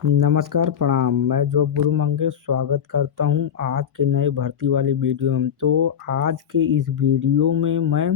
नमस्कार, प्रणाम। मैं जॉब गुरु मंगेश स्वागत करता हूँ आज के नए भर्ती वाले वीडियो में। तो आज के इस वीडियो में मैं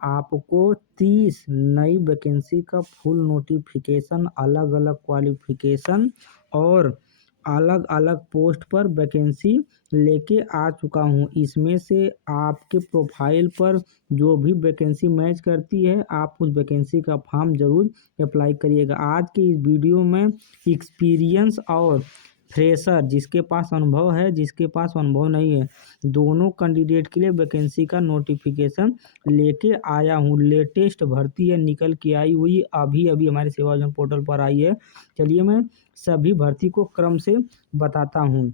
आपको 30 नई वैकेंसी का फुल नोटिफिकेशन, अलग-अलग क्वालिफिकेशन और अलग-अलग पोस्ट पर वैकेंसी लेके आ चुका हूँ। इसमें से आपके प्रोफाइल पर जो भी वैकेंसी मैच करती है, आप उस वैकेंसी का फॉर्म ज़रूर अप्लाई करिएगा। आज के इस वीडियो में एक्सपीरियंस और फ्रेशर, जिसके पास अनुभव है, जिसके पास अनुभव नहीं है, दोनों कैंडिडेट के लिए वैकेंसी का नोटिफिकेशन लेके आया हूँ। लेटेस्ट भर्ती है, निकल के आई हुई, अभी अभी हमारे सेवा योजना पोर्टल पर आई है। चलिए मैं सभी भर्ती को क्रम से बताता हूँ।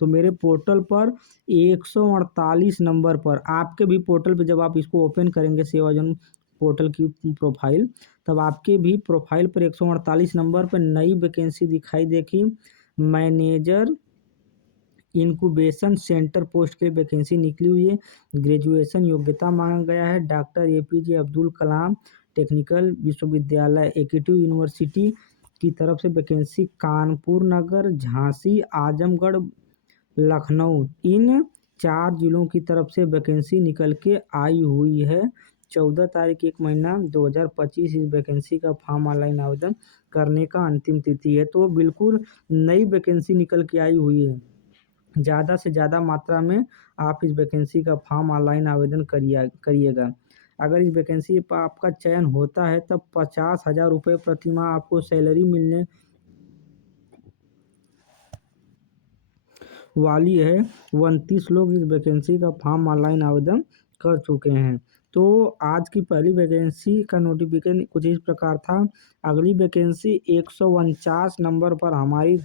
तो मेरे पोर्टल पर 148 नंबर पर, आपके भी पोर्टल पे जब आप इसको ओपन करेंगे सेवा योजना पोर्टल की प्रोफाइल, तब आपके भी प्रोफाइल पर 148 नंबर पर नई वैकेंसी दिखाई देगी। मैनेजर इंक्यूबेशन सेंटर पोस्ट के लिए वैकेंसी निकली हुई है। ग्रेजुएशन योग्यता मांगा गया है। Doctor APJ Abdul Kalam technical विश्वविद्यालय एकेटिव यूनिवर्सिटी की तरफ से वैकेंसी, कानपुर नगर, झांसी, आजमगढ़, लखनऊ, इन 4 जिलों की तरफ से वैकेंसी निकल के आई हुई है। 14 तारीख 1 महीना 2025 इस वैकेंसी का फॉर्म ऑनलाइन आवेदन करने का अंतिम तिथि है। तो बिल्कुल नई वैकेंसी निकल के आई हुई है। ज़्यादा से ज़्यादा मात्रा में आप इस वैकेंसी का फॉर्म ऑनलाइन आवेदन करिएगा। अगर इस वैकेंसी पर आपका चयन होता है तब 50,000 रुपये प्रतिमाह आपको सैलरी मिलने वाली है। 29 लोग इस वैकेंसी का फॉर्म ऑनलाइन आवेदन कर चुके हैं। तो आज की पहली वैकेंसी का नोटिफिकेशन कुछ इस प्रकार था। अगली वैकेंसी 149 नंबर पर हमारी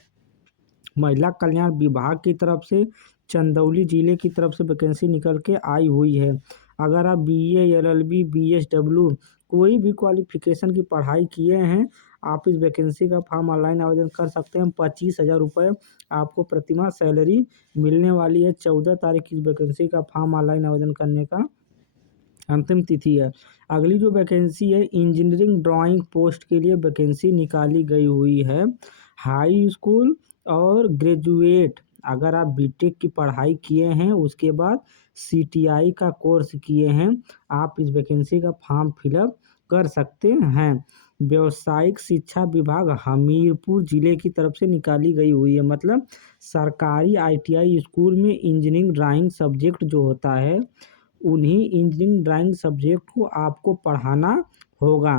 महिला कल्याण विभाग की तरफ से चंदौली जिले की तरफ से वैकेंसी निकल के आई हुई है। अगर आप बीए, एलएलबी, बीएसडब्ल्यू कोई भी क्वालिफिकेशन की पढ़ाई किए हैं, आप इस वैकेंसी का फॉर्म ऑनलाइन आवेदन कर सकते हैं। 25,000 रुपये आपको प्रतिमाह सैलरी मिलने वाली है। 14 तारीख इस वैकेंसी का फॉर्म ऑनलाइन आवेदन करने का अंतिम तिथि है। अगली जो वैकेंसी है, इंजीनियरिंग ड्राइंग पोस्ट के लिए वैकेंसी निकाली गई हुई है। हाई स्कूल और ग्रेजुएट, अगर आप बीटेक की पढ़ाई किए हैं, उसके बाद सीटीआई का कोर्स किए हैं, आप इस वैकेंसी का फॉर्म फिलअप कर सकते हैं। व्यावसायिक शिक्षा विभाग हमीरपुर जिले की तरफ से निकाली गई हुई है। मतलब सरकारी आईटीआई स्कूल में इंजीनियरिंग ड्राइंग सब्जेक्ट जो होता है, उन्हीं इंजीनियरिंग ड्राइंग सब्जेक्ट को आपको पढ़ाना होगा।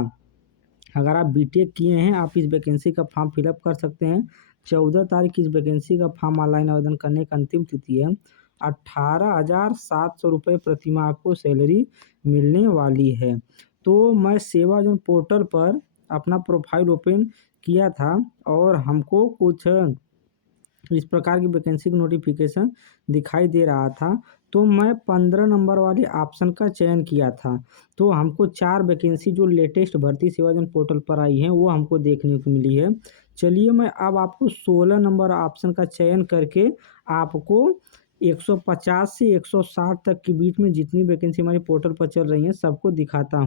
अगर आप बीटेक किए हैं, आप इस वैकेंसी का फॉर्म फिलअप कर सकते हैं। 14 तारीख इस वैकेंसी का फॉर्म ऑनलाइन आवेदन करने का अंतिम तिथि है। 18,700 रुपये प्रतिमाह आपको सैलरी मिलने वाली है। तो मैं सेवा जो पोर्टल पर अपना प्रोफाइल ओपन किया था और हमको कुछ इस प्रकार की वैकेंसी की नोटिफिकेशन दिखाई दे रहा था। तो मैं 15 नंबर वाले ऑप्शन का चयन किया था। तो हमको 4 वैकेंसी जो लेटेस्ट भर्ती सेवा योजना पोर्टल पर आई हैं, वो हमको देखने को मिली है। चलिए मैं अब आपको 16 नंबर ऑप्शन का चयन करके आपको 150 से 160 तक के बीच में जितनी वैकेंसी हमारे पोर्टल पर चल रही हैं, सबको दिखाता हूँ।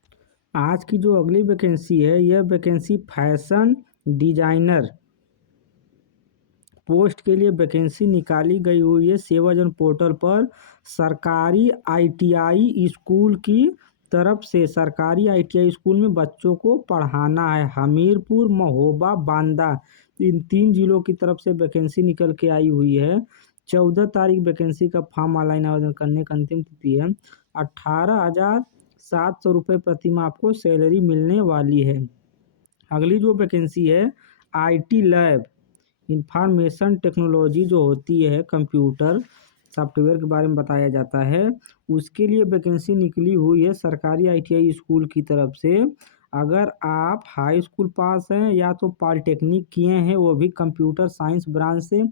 आज की जो अगली वैकेंसी है, यह वैकेंसी फैशन डिजाइनर पोस्ट के लिए वैकेंसी निकाली गई हुई है सेवा योजना पोर्टल पर। सरकारी आईटीआई स्कूल की तरफ से, सरकारी आईटीआई स्कूल में बच्चों को पढ़ाना है। हमीरपुर, महोबा, बांदा, इन 3 जिलों की तरफ से वैकेंसी निकल के आई हुई है। 14 तारीख वैकेंसी का फॉर्म ऑनलाइन आवेदन करने का अंतिम तिथि है। 18,700 रुपये प्रतिमाह आपको सैलरी मिलने वाली है। अगली जो वैकेंसी है, आईटी लैब, इंफॉर्मेशन टेक्नोलॉजी जो होती है, कंप्यूटर सॉफ्टवेयर के बारे में बताया जाता है, उसके लिए वैकेंसी निकली हुई है सरकारी आईटीआई स्कूल की तरफ से। अगर आप हाई स्कूल पास हैं या तो पॉलिटेक्निक किए हैं, वो भी कंप्यूटर साइंस ब्रांच से,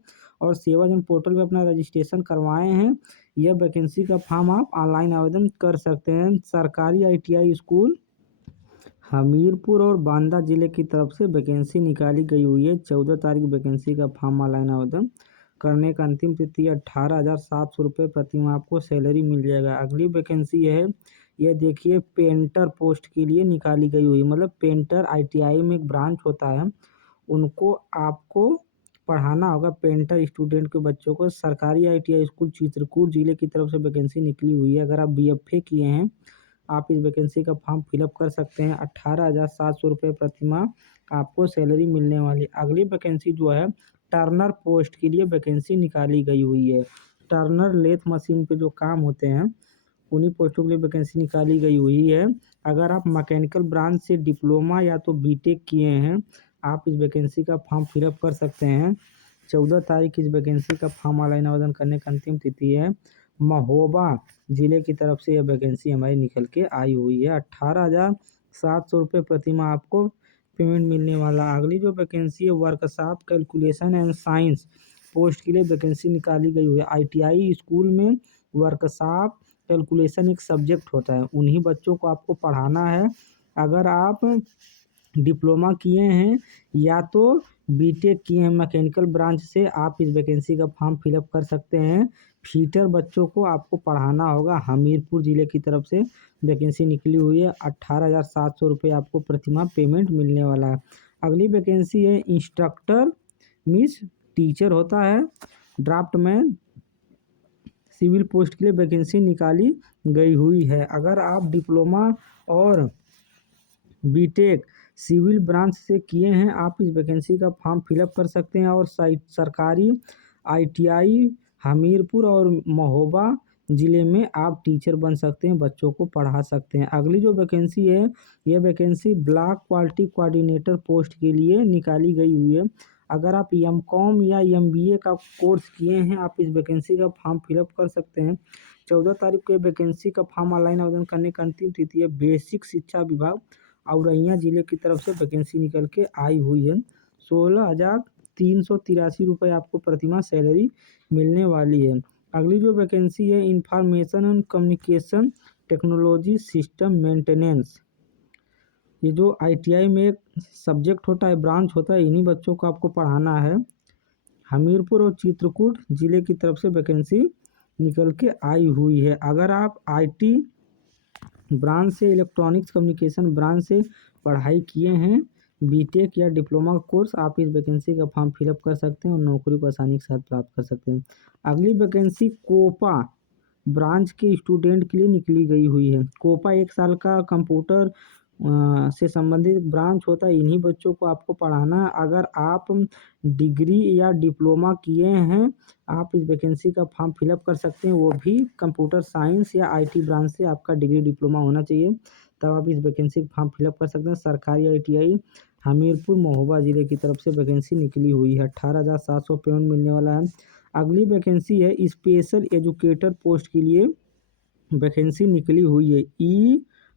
और सेवा जन पोर्टल पे अपना रजिस्ट्रेशन करवाए हैं, यह वैकेंसी का फॉर्म आप ऑनलाइन आवेदन कर सकते हैं। सरकारी आईटीआई स्कूल हमीरपुर और बांदा जिले की तरफ से वैकेंसी निकाली गई हुई है। 14 तारीख वैकेंसी का फॉर्म ऑनलाइन आवेदन करने का अंतिम तिथि 18,700 रुपये प्रतिमाह आपको सैलरी मिल जाएगा। अगली वैकेंसी है, यह देखिए पेंटर पोस्ट के लिए निकाली गई हुई, मतलब पेंटर आईटीआई में एक ब्रांच होता है, उनको आपको पढ़ाना होगा। पेंटर स्टूडेंट के बच्चों को सरकारी ITI स्कूल चित्रकूट जिले की तरफ से वैकेंसी निकली हुई है। अगर आप BFA किए हैं, आप इस वैकेंसी का फॉर्म फिलअप कर सकते हैं। 18,700 रुपये प्रतिमाह आपको सैलरी मिलने वाली। अगली वैकेंसी जो है टर्नर पोस्ट के लिए वैकेंसी निकाली गई हुई है। टर्नर लेथ मशीन पे जो काम होते हैं उन्हीं पोस्टों के लिए वैकेंसी निकाली गई हुई है। अगर आप मैकेनिकल ब्रांच से डिप्लोमा या तो बीटेक किए हैं, आप इस वैकेंसी का फॉर्म फिलअप कर सकते हैं। 14 तारीख इस वैकेंसी का फॉर्म ऑनलाइन आवेदन करने का अंतिम तिथि है। महोबा जिले की तरफ से यह वैकेंसी हमारी निकल के आई हुई है। 18,700 रुपये प्रतिमाह आपको पेमेंट मिलने वाला। अगली जो वैकेंसी है workshop calculation and science post के लिए वैकेंसी निकाली गई हुई है। ITI स्कूल में वर्कशॉप कैलकुलेशन एक सब्जेक्ट होता है, उन्हीं बच्चों को आपको पढ़ाना है। अगर आप डिप्लोमा किए हैं या तो बीटेक किए हैं मैकेनिकल ब्रांच से, आप इस वैकेंसी का फॉर्म फिलअप कर सकते हैं। फीटर बच्चों को आपको पढ़ाना होगा। हमीरपुर जिले की तरफ से वैकेंसी निकली हुई है। 18,700 रुपये आपको प्रतिमाह पेमेंट मिलने वाला है। अगली वैकेंसी है इंस्ट्रक्टर मीन्स टीचर होता है, ड्राफ्टमैन सिविल पोस्ट के लिए वैकेंसी निकाली गई हुई है। अगर आप डिप्लोमा और बीटेक सिविल ब्रांच से किए हैं, आप इस वैकेंसी का फॉर्म फिलअप कर सकते हैं और सरकारी ITI हमीरपुर और महोबा ज़िले में आप टीचर बन सकते हैं, बच्चों को पढ़ा सकते हैं। अगली जो वैकेंसी है, यह vacancy block quality coordinator post के लिए निकाली गई हुई है। अगर आप MCOM या MBA का कोर्स किए हैं, आप इस वैकेंसी का फॉर्म फिलअप कर सकते हैं। 14 तारीख को वैकेंसी का फॉर्म ऑनलाइन आवेदन करने का अंतिम तिथि है। बेसिक शिक्षा विभाग औरैया जिले की तरफ से वैकेंसी निकल के आई हुई है। 16,383 रुपये आपको प्रतिमाह सैलरी मिलने वाली है। अगली जो वैकेंसी है information and communication technology system maintenance, ये जो ITI में एक सब्जेक्ट होता है, ब्रांच होता है, इन्हीं बच्चों को आपको पढ़ाना है। हमीरपुर और चित्रकूट जिले की तरफ से वैकेंसी निकल के आई हुई है। अगर आप IT ब्रांच से इलेक्ट्रॉनिक्स कम्युनिकेशन ब्रांच से पढ़ाई किए हैं, बीटेक या डिप्लोमा कोर्स, आप इस वैकेंसी का फॉर्म फिलअप कर सकते हैं और नौकरी को आसानी के साथ प्राप्त कर सकते हैं। अगली वैकेंसी कोपा ब्रांच के स्टूडेंट के लिए निकली गई हुई है। कोपा 1 साल का कंप्यूटर से संबंधित ब्रांच होता है, इन्हीं बच्चों को आपको पढ़ाना है। अगर आप डिग्री या डिप्लोमा किए हैं, आप इस वैकेंसी का फॉर्म फिलअप कर सकते हैं। वो भी कंप्यूटर साइंस या IT ब्रांच से आपका डिग्री डिप्लोमा होना चाहिए, तब आप इस वैकेंसी का फॉर्म फिलअप कर सकते हैं। सरकारी ITI हमीरपुर महोबा जिले की तरफ से वैकेंसी निकली हुई है। 18,700 पेमेंट मिलने वाला है। अगली वैकेंसी है स्पेशल एजुकेटर पोस्ट के लिए वैकेंसी निकली हुई है।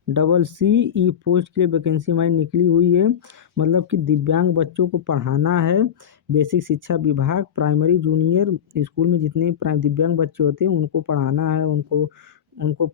ECCE पोस्ट के लिए वैकेंसी हमारी निकली हुई है। मतलब कि दिव्यांग बच्चों को पढ़ाना है। बेसिक शिक्षा विभाग प्राइमरी जूनियर स्कूल में जितने दिव्यांग बच्चे होते हैं उनको पढ़ाना है। उनको उनको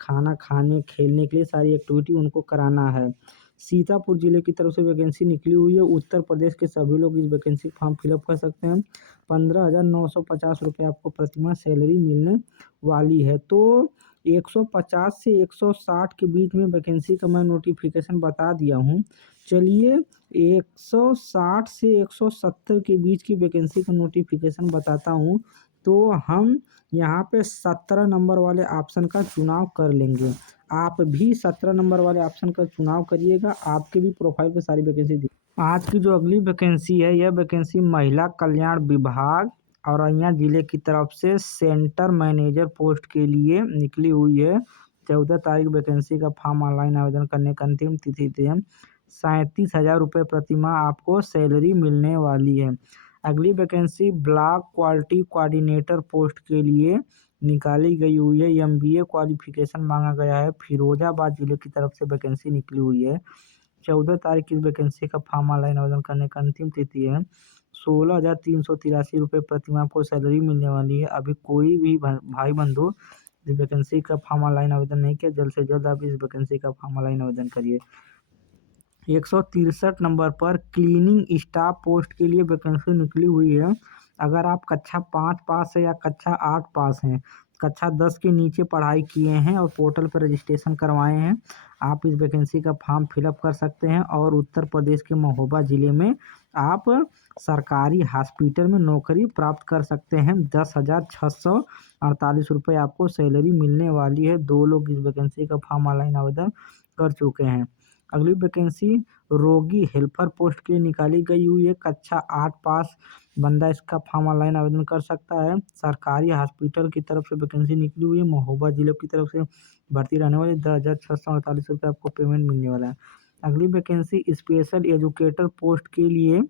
खाना खाने खेलने के लिए सारी एक्टिविटी उनको कराना है। सीतापुर जिले की तरफ से वैकेंसी निकली हुई है। उत्तर प्रदेश के सभी लोग इस वैकेंसी फॉर्म फिलअप कर सकते हैं। 15,950 रुपये आपको प्रतिमाह सैलरी मिलने वाली है। तो 150 से 160 के बीच में वैकेंसी का मैं नोटिफिकेशन बता दिया हूँ। चलिए 160 से 170 के बीच की वैकेंसी का नोटिफिकेशन बताता हूँ। तो हम यहाँ पे 17 नंबर वाले ऑप्शन का चुनाव कर लेंगे। आप भी 17 नंबर वाले ऑप्शन का चुनाव करिएगा, आपके भी प्रोफाइल पे सारी वैकेंसी। आज की जो अगली वैकेंसी है, यह वैकेंसी महिला कल्याण विभाग औरैया जिले की तरफ से सेंटर मैनेजर पोस्ट के लिए निकली हुई है। 14 तारीख वैकेंसी का फॉर्म ऑनलाइन आवेदन करने का अंतिम तिथि है। 37,000 रुपये प्रतिमाह आपको सैलरी मिलने वाली है। अगली vacancy block quality coordinator post के लिए निकाली गई हुई है। MBA क्वालिफिकेशन मांगा गया है। फिरोजाबाद जिले की तरफ से वैकेंसी निकली हुई है। 14 तारीख की वैकेंसी का फॉर्म ऑनलाइन आवेदन करने का अंतिम तिथि है। 16,383 रुपये प्रतिमाह को सैलरी मिलने वाली है। अभी कोई भी भाई बंधु इस वैकेंसी का फॉर्म ऑनलाइन आवेदन नहीं किया, जल्द से जल्द आप इस वैकेंसी का फॉर्म ऑनलाइन आवेदन करिए। 163 नंबर पर क्लीनिंग स्टाफ पोस्ट के लिए वैकेंसी निकली हुई है। अगर आप कक्षा 5 पास है या कक्षा 8 पास हैं, कक्षा 10 के नीचे पढ़ाई किए हैं और पोर्टल पर रजिस्ट्रेशन करवाए हैं, आप इस वैकेंसी का फॉर्म फिलअप कर सकते हैं और उत्तर प्रदेश के महोबा ज़िले में आप सरकारी हॉस्पिटल में नौकरी प्राप्त कर सकते हैं। 10,648 रुपये आपको सैलरी मिलने वाली है। 2 लोग इस वैकेंसी का फॉर्म ऑनलाइन आवेदन कर चुके हैं। अगली वैकेंसी रोगी हेल्पर पोस्ट के लिए निकाली गई हुई है। कक्षा 8 पास बंदा इसका फॉर्म ऑनलाइन आवेदन कर सकता है। सरकारी हॉस्पिटल की तरफ से वैकेंसी निकली हुई है। महोबा जिले की तरफ से भर्ती रहने वाली 10,648 रुपये आपको पेमेंट मिलने वाला है। अगली वैकेंसी स्पेशल एजुकेटर पोस्ट के लिए,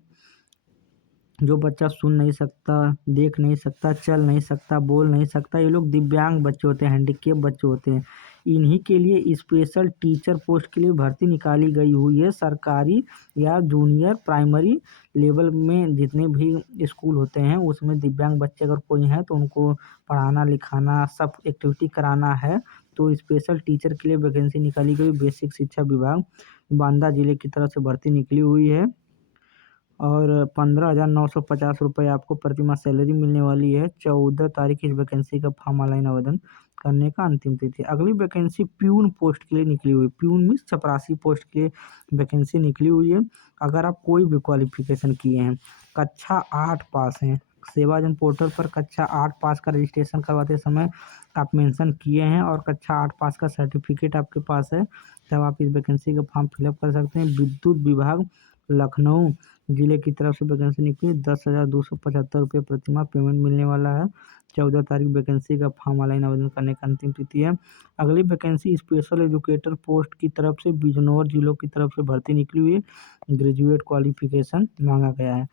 जो बच्चा सुन नहीं सकता, देख नहीं सकता, चल नहीं सकता, बोल नहीं सकता, ये लोग दिव्यांग बच्चे होते हैं, हैंडीकेप बच्चे होते हैं, इन्हीं के लिए स्पेशल टीचर पोस्ट के लिए भर्ती निकाली गई हुई है। सरकारी या जूनियर प्राइमरी लेवल में जितने भी स्कूल होते हैं उसमें दिव्यांग बच्चे अगर कोई हैं तो उनको पढ़ाना लिखाना सब एक्टिविटी कराना है। तो स्पेशल टीचर के लिए वैकेंसी निकाली गई। बेसिक शिक्षा विभाग बांदा जिले की तरफ से भर्ती निकली हुई है और 15,950 रुपये आपको प्रतिमाह सैलरी मिलने वाली है। 14 तारीख इस वैकेंसी का फॉर्म ऑनलाइन आवेदन करने का अंतिम तिथि। अगली वैकेंसी प्यून पोस्ट के लिए निकली हुई है। प्यून मीन्स चपरासी पोस्ट के लिए वैकेंसी निकली हुई है। अगर आप कोई भी क्वालिफिकेशन किए हैं, कक्षा 8 पास हैं, सेवाजन पोर्टल पर कक्षा 8 पास का रजिस्ट्रेशन करवाते समय आप मेंशन किए हैं और कक्षा 8 पास का सर्टिफिकेट आपके पास है, तब आप इस वैकेंसी का फॉर्म फिलअप कर सकते हैं। विद्युत विभाग लखनऊ जिले की तरफ से वैकेंसी निकली। 10,275 रुपये प्रतिमाह पेमेंट मिलने वाला है। 14 तारीख वैकेंसी का फॉर्म ऑनलाइन आवेदन करने का अंतिम तिथि है। अगली वैकेंसी स्पेशल एजुकेटर पोस्ट की तरफ से बिजनौर जिलों की तरफ से भर्ती निकली हुई है। ग्रेजुएट क्वालिफिकेशन मांगा गया है।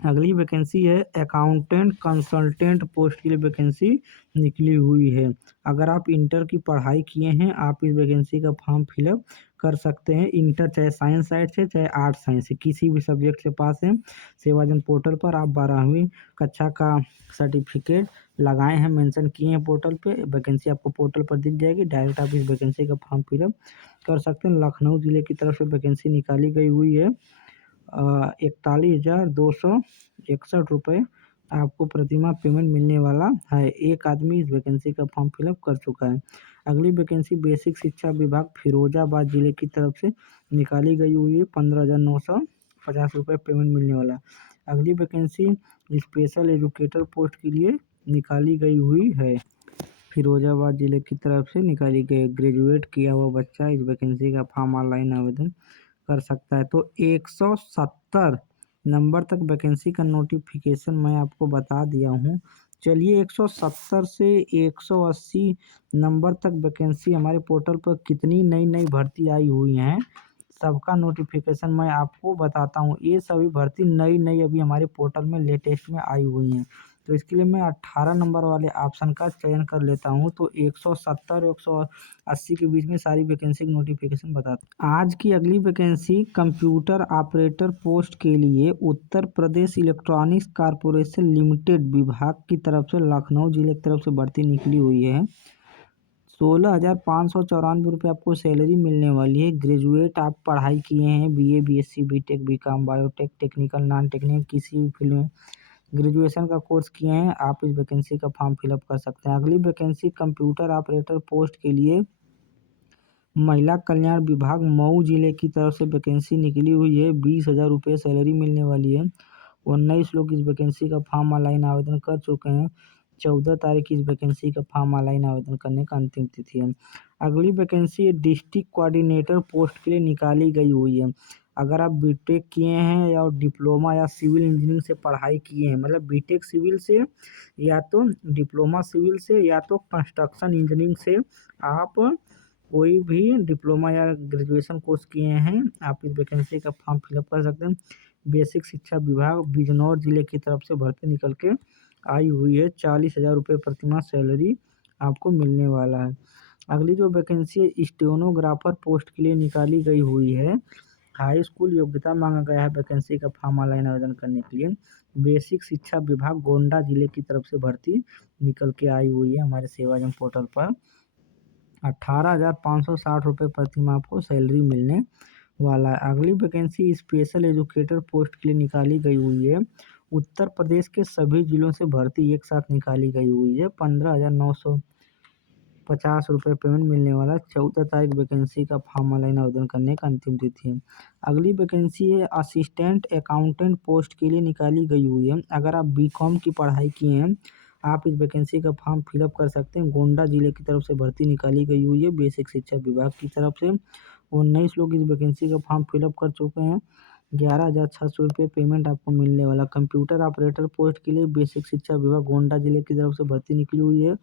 अगली वैकेंसी है अकाउंटेंट कंसल्टेंट पोस्ट के लिए वैकेंसी निकली हुई है। अगर आप इंटर की पढ़ाई किए हैं आप इस वैकेंसी का फॉर्म फिलअप कर सकते हैं। इंटर चाहे साइंस साइड से चाहे आर्ट साइंस से किसी भी सब्जेक्ट से पास हैं। सेवाजन पोर्टल पर आप 12वीं कक्षा का सर्टिफिकेट लगाए हैं, मेंशन किए हैं पोर्टल पे, वैकेंसी आपको पोर्टल पर दिख जाएगी। डायरेक्ट आप इस वैकेंसी का फॉर्म फिलअप कर सकते हैं। लखनऊ जिले की तरफ से वैकेंसी निकाली गई हुई है। 41,261 रुपये आपको प्रतिमाह पेमेंट मिलने वाला है। एक आदमी इस वैकेंसी का फॉर्म फिलअप कर चुका है। अगली वैकेंसी बेसिक शिक्षा विभाग फिरोजाबाद जिले की तरफ से निकाली गई हुई है। 15,950 रुपये पेमेंट मिलने वाला है। अगली वैकेंसी स्पेशल एजुकेटर पोस्ट के लिए निकाली गई हुई है। फिरोजाबाद जिले की तरफ से निकाली गई। ग्रेजुएट किया हुआ बच्चा इस वैकेंसी का फॉर्म ऑनलाइन आवेदन कर सकता है। तो 170 नंबर तक वैकेंसी का नोटिफिकेशन मैं आपको बता दिया हूँ। चलिए 170 से 180 नंबर तक वैकेंसी हमारे पोर्टल पर कितनी नई नई भर्ती आई हुई हैं सबका नोटिफिकेशन मैं आपको बताता हूँ। ये सभी भर्ती नई नई अभी हमारे पोर्टल में लेटेस्ट में आई हुई हैं। तो इसके लिए मैं 18 नंबर वाले ऑप्शन का चयन कर लेता हूँ। तो 170 180 के बीच में सारी वैकेंसी की नोटिफिकेशन बताता हूँ। आज की अगली वैकेंसी कंप्यूटर ऑपरेटर पोस्ट के लिए Uttar Pradesh electronics corporation limited विभाग की तरफ से लखनऊ जिले की तरफ से भर्ती निकली हुई है। 16,594 रुपये आपको सैलरी मिलने वाली है। ग्रेजुएट आप पढ़ाई किए हैं, BA, BSc, BTech, BCom, biotech, technical, non technical किसी भी फील्ड में ग्रेजुएशन का कोर्स किए हैं आप इस वैकेंसी का फॉर्म फिलअप कर सकते हैं। अगली वैकेंसी कंप्यूटर ऑपरेटर पोस्ट के लिए महिला कल्याण विभाग मऊ जिले की तरफ से वैकेंसी निकली हुई है। 20,000 रुपये सैलरी मिलने वाली है। 19 लोग इस वैकेंसी का फॉर्म ऑनलाइन आवेदन कर चुके हैं। 14 तारीख इस वैकेंसी का फॉर्म ऑनलाइन आवेदन करने का अंतिम तिथि है। अगली वैकेंसी डिस्ट्रिक्ट कोऑर्डिनेटर पोस्ट के लिए निकाली गई हुई है। अगर आप बीटेक किए हैं या डिप्लोमा या सिविल इंजीनियरिंग से पढ़ाई किए हैं, मतलब बीटेक सिविल से या तो डिप्लोमा सिविल से या तो कंस्ट्रक्शन इंजीनियरिंग से आप कोई भी डिप्लोमा या ग्रेजुएशन कोर्स किए हैं आप इस वैकेंसी का फॉर्म फिलअप कर सकते हैं। बेसिक शिक्षा विभाग बिजनौर जिले की तरफ से भर्ती निकल के आई हुई है। 40,000 रुपये प्रतिमाह सैलरी आपको मिलने वाला है। अगली जो वैकेंसी है स्टेनोग्राफर पोस्ट के लिए निकाली गई हुई है। हाई स्कूल योग्यता मांगा गया है वैकेंसी का फॉर्म ऑनलाइन आवेदन करने के लिए। बेसिक शिक्षा विभाग गोंडा जिले की तरफ से भर्ती निकल के आई हुई है हमारे सेवाजन पोर्टल पर। 18,560 रुपये प्रतिमाह आपको सैलरी मिलने वाला है। अगली वैकेंसी स्पेशल एजुकेटर पोस्ट के लिए निकाली गई हुई है। उत्तर प्रदेश के सभी जिलों से भर्ती एक साथ निकाली गई हुई है। 15,900 ₹50 पेमेंट मिलने वाला। 14 तारीख वैकेंसी का फॉर्म ऑनलाइन आवेदन करने का अंतिम तिथि है। अगली वैकेंसी है असिस्टेंट अकाउंटेंट पोस्ट के लिए निकाली गई हुई है। अगर आप बीकॉम की पढ़ाई किए हैं, आप इस वैकेंसी का फॉर्म फिलअप कर सकते हैं। गोंडा जिले की तरफ से भर्ती निकाली गई हुई है बेसिक शिक्षा विभाग की तरफ से। 19 लोग इस वैकेंसी का फॉर्म फिलअप कर चुके हैं। ₹11,600 पेमेंट आपको मिलने वाला। कंप्यूटर ऑपरेटर पोस्ट के लिए बेसिक शिक्षा विभाग गोंडा जिले की तरफ से भर्ती निकली हुई है।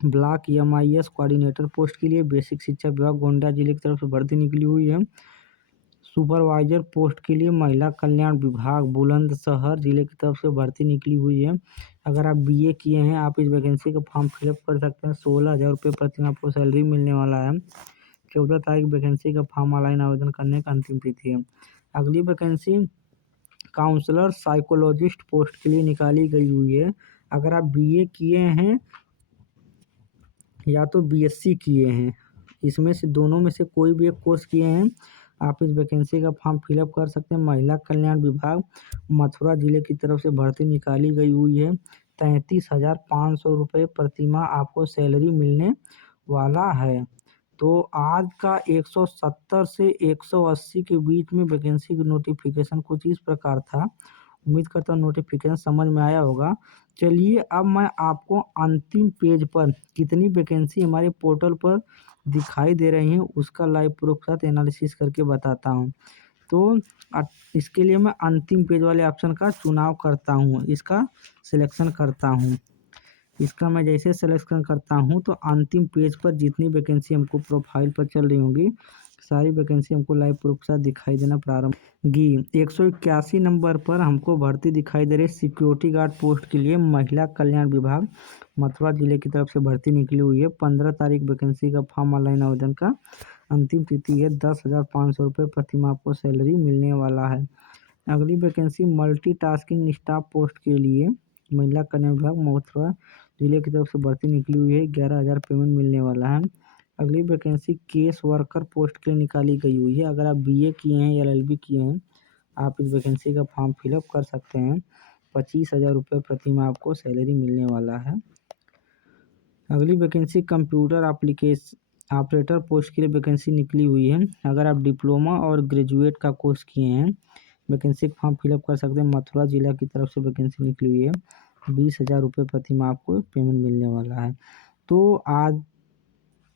ब्लॉक EMIS कोऑर्डिनेटर पोस्ट के लिए बेसिक शिक्षा विभाग गोंडा जिले की तरफ से भर्ती निकली हुई है। सुपरवाइजर पोस्ट के लिए महिला कल्याण विभाग बुलंदशहर जिले की तरफ से भर्ती निकली हुई है। अगर आप BA किए हैं, आप इस वैकेंसी का फॉर्म फिलअप कर सकते हैं। ₹16,000 प्रति माह आपको सैलरी मिलने वाला है। 14 तारीख वैकेंसी का फॉर्म ऑनलाइन आवेदन करने का अंतिम तिथि है। अगली वैकेंसी काउंसलर साइकोलॉजिस्ट पोस्ट के लिए निकाली गई हुई है। अगर आप BA किए हैं या तो BSc किए हैं, इसमें से दोनों में से कोई भी एक कोर्स किए हैं, आप इस वैकेंसी का फॉर्म फिलअप कर सकते हैं। महिला कल्याण विभाग मथुरा जिले की तरफ से भर्ती निकाली गई हुई है। ₹33,500 प्रति माह आपको सैलरी मिलने वाला है। तो आज का 170 से 180 के बीच में वैकेंसी की नोटिफिकेशन कुछ इस प्रकार था। उम्मीद करता हूँ नोटिफिकेशन समझ में आया होगा। चलिए अब मैं आपको अंतिम पेज पर कितनी वैकेंसी हमारे पोर्टल पर दिखाई दे रही हैं उसका लाइव प्रूफ के साथ एनालिसिस करके बताता हूँ। तो इसके लिए मैं अंतिम पेज वाले ऑप्शन का चुनाव करता हूँ, इसका सिलेक्शन करता हूँ। इसका मैं जैसे सिलेक्शन करता हूँ तो अंतिम पेज पर जितनी वैकेंसी हमको प्रोफाइल पर चल रही होंगी, सारी वैकेंसी हमको लाइव प्रूफ के साथ दिखाई देना प्रारंभ होगी। 181 नंबर पर हमको भर्ती दिखाई दे रही सिक्योरिटी गार्ड पोस्ट के लिए महिला कल्याण विभाग मथुरा जिले की तरफ से भर्ती निकली हुई है। 15 तारीख वैकेंसी का फॉर्म ऑनलाइन आवेदन का अंतिम तिथि है। ₹10,500 प्रति माह आपको सैलरी मिलने वाला है। अगली वैकेंसी मल्टीटास्किंग स्टाफ पोस्ट के लिए महिला कल्याण विभाग मथुरा जिले की तरफ से भर्ती निकली हुई है। 11,000 पेमेंट मिलने वाला है। अगली वैकेंसी केस वर्कर पोस्ट के लिए निकाली गई हुई है। अगर आप BA किए हैं या LLB किए हैं, आप इस वैकेंसी का फॉर्म फिलअप कर सकते हैं। ₹25,000 प्रति माह आपको सैलरी मिलने वाला है। अगली vacancy computer application operator post के लिए वैकेंसी निकली हुई है। अगर आप डिप्लोमा और ग्रेजुएट का कोर्स किए हैं, वैकेंसी का फॉर्म फिलअप कर सकते हैं। मथुरा जिला की तरफ से वैकेंसी निकली हुई है। ₹20,000 प्रति माह आपको पेमेंट मिलने वाला है। तो आज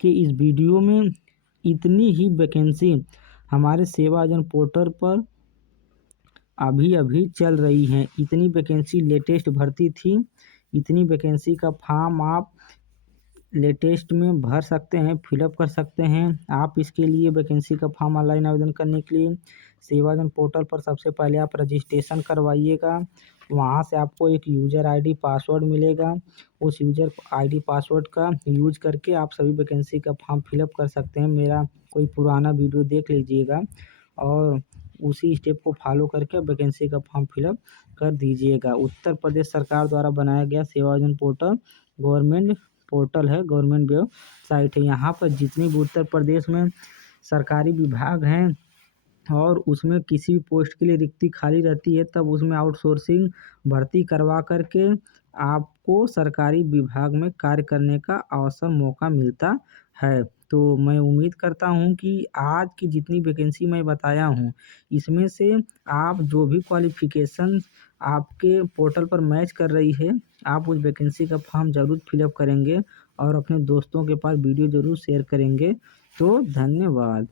के इस वीडियो में इतनी ही वैकेंसी हमारे सेवाजन पोर्टल पर अभी चल रही हैं। इतनी वैकेंसी लेटेस्ट भर्ती थी। इतनी वैकेंसी का फॉर्म आप लेटेस्ट में भर सकते हैं, फिलअप कर सकते हैं। आप इसके लिए वैकेंसी का फॉर्म ऑनलाइन आवेदन करने के लिए सेवाजन पोर्टल पर सबसे पहले आप रजिस्ट्रेशन करवाइएगा। वहाँ से आपको एक यूज़र ID पासवर्ड मिलेगा। उस यूज़र ID पासवर्ड का यूज करके आप सभी वैकेंसी का फॉर्म फिलअप कर सकते हैं। मेरा कोई पुराना वीडियो देख लीजिएगा और उसी स्टेप को फॉलो करके वैकेंसी का फॉर्म फिलअप कर दीजिएगा। उत्तर प्रदेश सरकार द्वारा बनाया गया सेवाजन पोर्टल गवर्नमेंट पोर्टल है, गवर्नमेंट वेबसाइट है। यहाँ पर जितनी भी उत्तर प्रदेश में सरकारी विभाग हैं और उसमें किसी भी पोस्ट के लिए रिक्ति खाली रहती है, तब उसमें आउटसोर्सिंग भर्ती करवा करके आपको सरकारी विभाग में कार्य करने का अवसर मौका मिलता है। तो मैं उम्मीद करता हूँ कि आज की जितनी वैकेंसी मैं बताया हूँ, इसमें से आप जो भी क्वालिफ़िकेशन आपके पोर्टल पर मैच कर रही है, आप उस वैकेंसी का फॉर्म ज़रूर फिलअप करेंगे और अपने दोस्तों के पास वीडियो ज़रूर शेयर करेंगे। तो धन्यवाद।